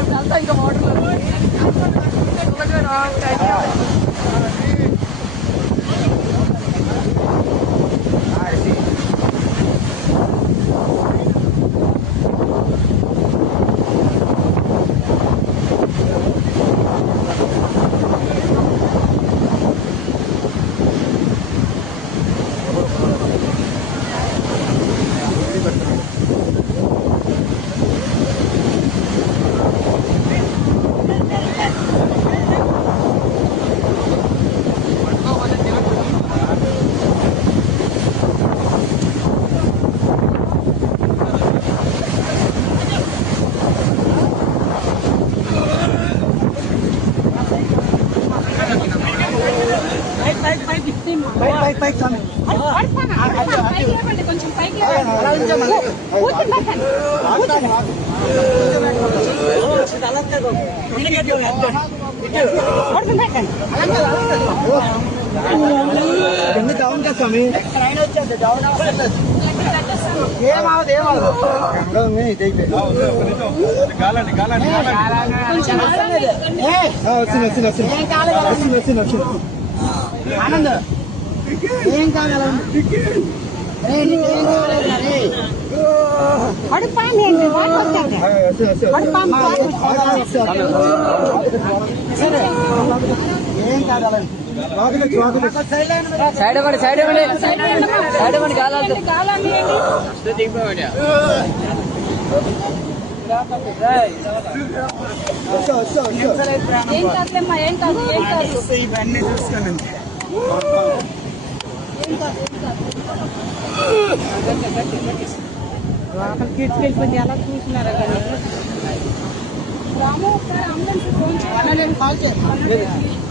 ఇంకా వాటర్ కొంచెం పైకి డౌన్ కా స్వామి ఏమవుతుంది ఆనంద్ ఏం కావాలండి ఏం కావాలండి సైడ్ ఇవ్వండి సైడ్ ఇవ్వండి సైడ్ ఇవ్వండి కావాలి ఏం కాదులేమ్మా ఏం కాదు ఏం కాదు ఇవన్నీ చూసుకోండి లోపలికి వెళ్ళిపోయింది ఎలా చూసినారా రాము ఒకసారి అంబులెన్స్ ఫోన్ చేయాలి కాల్ చేయాలి